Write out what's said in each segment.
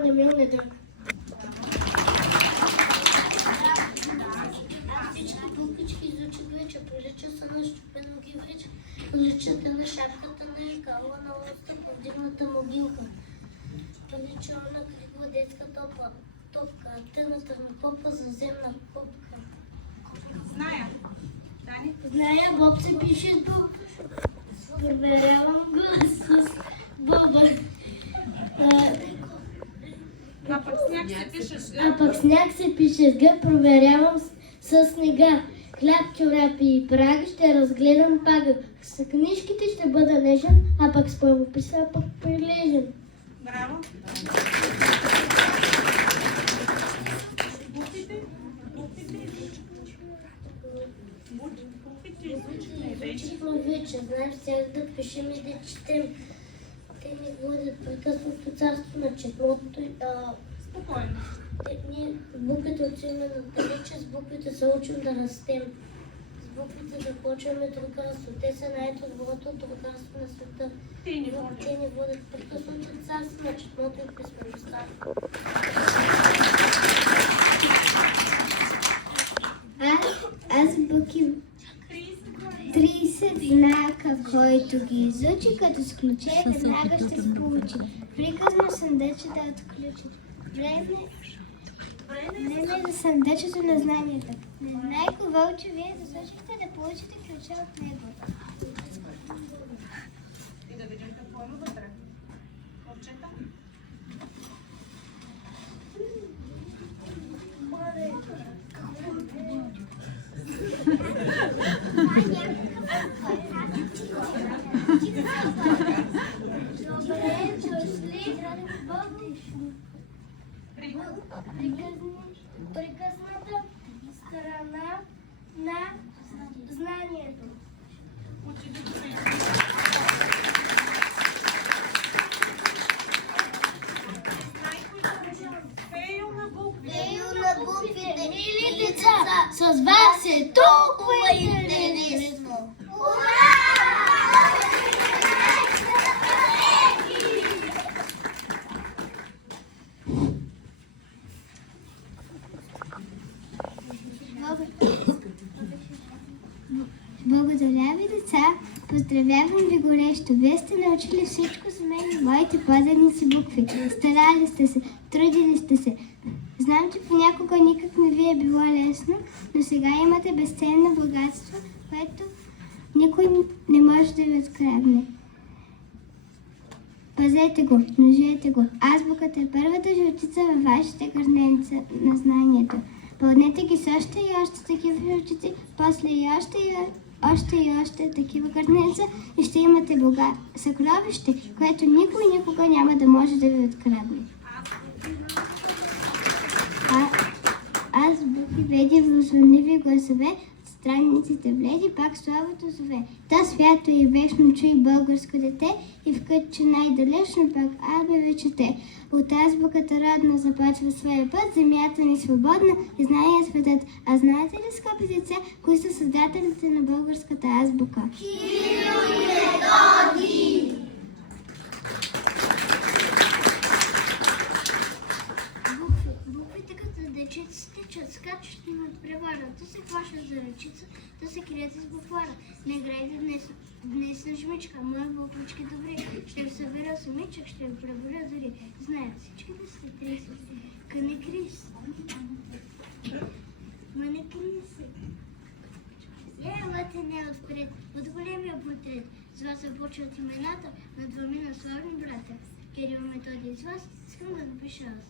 Иван Емил Недър. Аз всички буквички изучих вече, прилича са на щупен огивеч, приличата на шапката на екала, на лоста, повдигната могилка. Прилича на кригла детска топка, антената на попа за земна копка. Зная. Дани? Зная, Боб се пише с Боб. Проверявам го с Боба. А пък сняг се пише с Г. А пък сняг се пише с Г, проверявам с снега. Хляб, чорапи и праг ще разгледам пага. С книжките ще бъда нежен, а пък с правописа пък прилежен. Браво. Буквите изучихме вече. Изучихме вече, знаем всяк да пишем и да четем. Те ни водят прекъснато царство на четното. Спокойно. Ние с буквите отиваме надалече, с буквите се учим да растем. С буквите да почваме другарство. Те са най-доброто другарство на света. Те ни водят прекъснато царство на четното и писмеността. Азбуки 30 знака, който ги изучи, като сключе, веднага ще се получи. Приказно съндъче да отключи. Време е за съндъчето на знанието. Не знае вълче, вие заслужихте да получите ключа от него. И да видим какво има вътре. Ковчета? Добре, дошли в прекъсната страна на знанието. Пею на буквите или деца, с вас е толкова интересно. Благодаря ви, деца. Поздравявам ви горещо. Вие сте научили всичко за мен и моите пазеници букви. Старали сте се, трудили сте се. Знам, че понякога никак не ви е било лесно, но сега имате безценно богатство, което никой не може да ви открадне. Пазете го, множете го. Азбуката е първата жълтица във вашите гърненца на знанието. Пълнете ги с още и още такива жълтици, после и още такива гърненца и ще имате съкровище, което никой никога няма да може да ви открадне. Азбуки, веди вълшебливи гласове, страниците вледи, пак славото зове. Та свято и вечно чуй българско дете и в кътче най-далечно пак Абе ви чете. От азбуката родна започва своя път, земята ни свободна и знае светът. А знаете ли, скъпи деца, кои са създателите на българската азбука? Кирил и Методий! Буквите като дечици течат, скачат и над превара. То се хващат за ръчица, то се крият из буквара. Не играйте днес на жмичка, моя буквички добри. Ще ви събера самичък, ще ви преборя дори. Знаят всички да сте 30. Къне крис? Ма не криси. Елате не отпред, от големия портрет. С вас започват имената на двамина славни брата. Кирил Методий с вас, искам да напиша аз.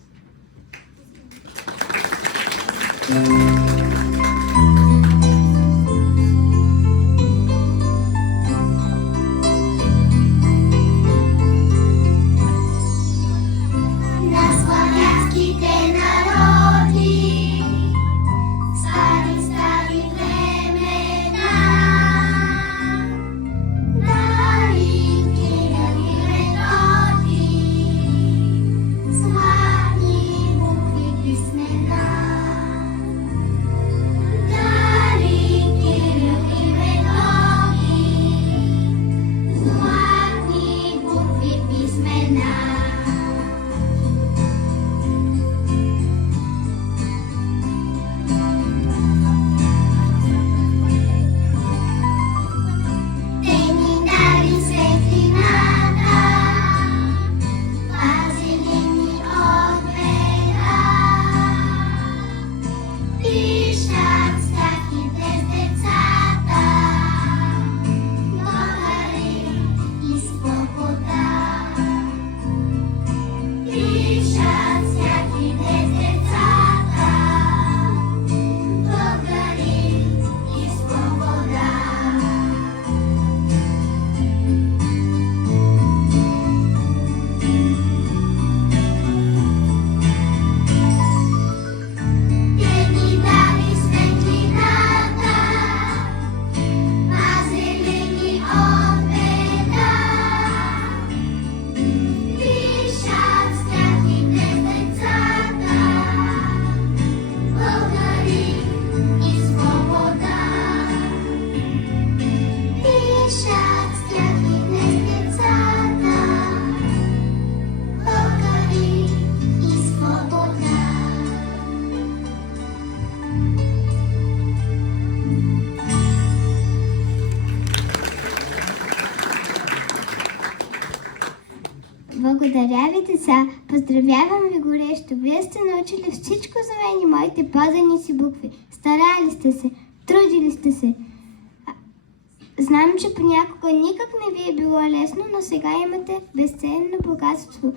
Благодаря ви, деца. Поздравявам ви горещо. Вие сте научили всичко за мен и моите подани си букви. Старали сте се, трудили сте се. Знам, че понякога никак не ви е било лесно, но сега имате безценно богатство.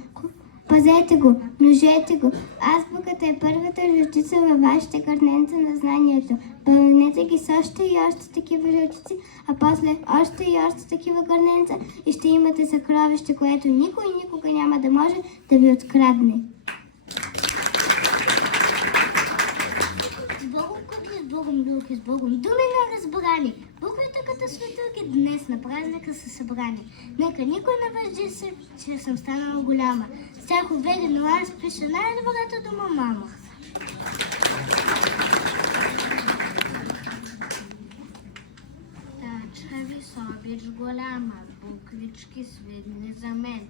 Пазете го, множете го. Азбуката е първата жълтица във вашите гърненца на знанието. Пълнете ги с още и още такива жълтици, а после още и още такива гърненца и ще имате съкровище, което никой никога няма да може да ви открадне. С Богом кукли, с Богом билки, с Богом думи неразбрани. Буквите като светилки днес на празника са събрани. Нека никой не въжди се, че съм станала голяма. С тях уведено аз пиша най-добрата дума мама. Тачка ви собич голяма, буквички свидни за мен.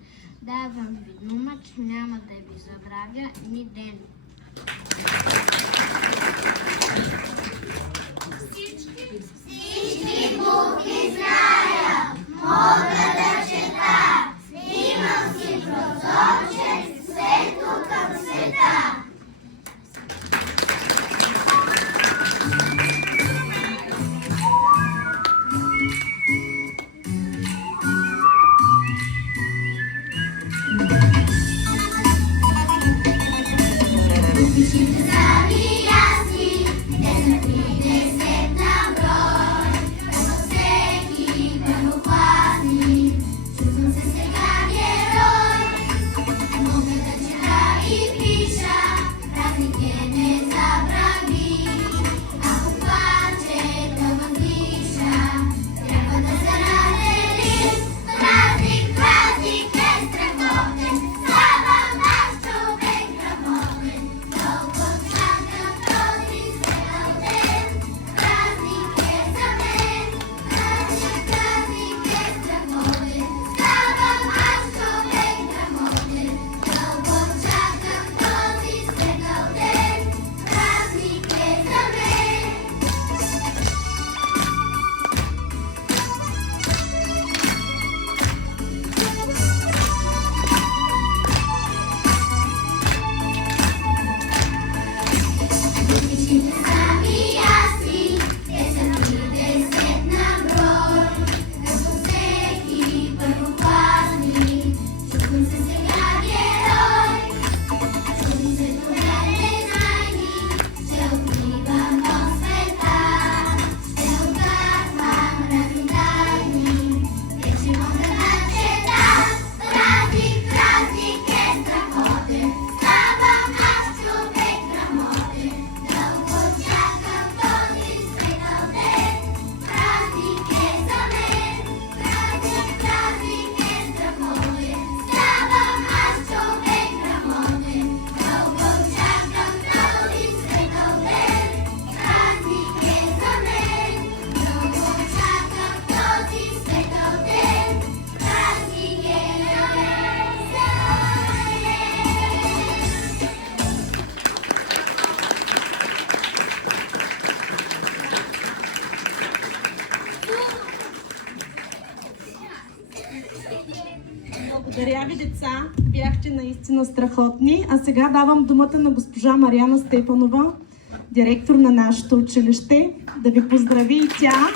Давам ви дума, че няма да ви забравя ни ден. Всички букви зная, мога да чета. Имам си прозорче, свето към света. Буквичките са ми ясни, те са 30 на брой. Като всеки първокласник, чувствам се сега герой. Мога да чета и пиша, празник е незабравим. Ако плачета въздиша, трябва да се разделим. Празник, празник е страхотен, слава наш човек грамотен. Дълго чакам този светъл ден. Празник е за мен, празник, празник е страхотен, слава наш човек грамотен. Дълго чакам този светъл ден. Празник е за мен. Буквичките са ми ясни, те са 30 на брой. Като всеки първокласник, чувствам се сега герой. Чувствам се добре незнайни, ще откривам нов света. Ще отказвам разни тайни, вече мога да чета. Празник, празник е страхотен, слава наш човек грамотен. Дълго чакам този светъл ден. Празник е за мен, празник, празник е страхотен, слава наш човек грамотен. Дълго чакам този светъл ден. Празник е за мен, дълго чакам този светъл ден. Празник е за Благодаря ви, деца. Бяхте наистина страхотни. А сега давам думата на госпожа Мариана Стефанова, директор на нашето училище, да ви поздрави и тя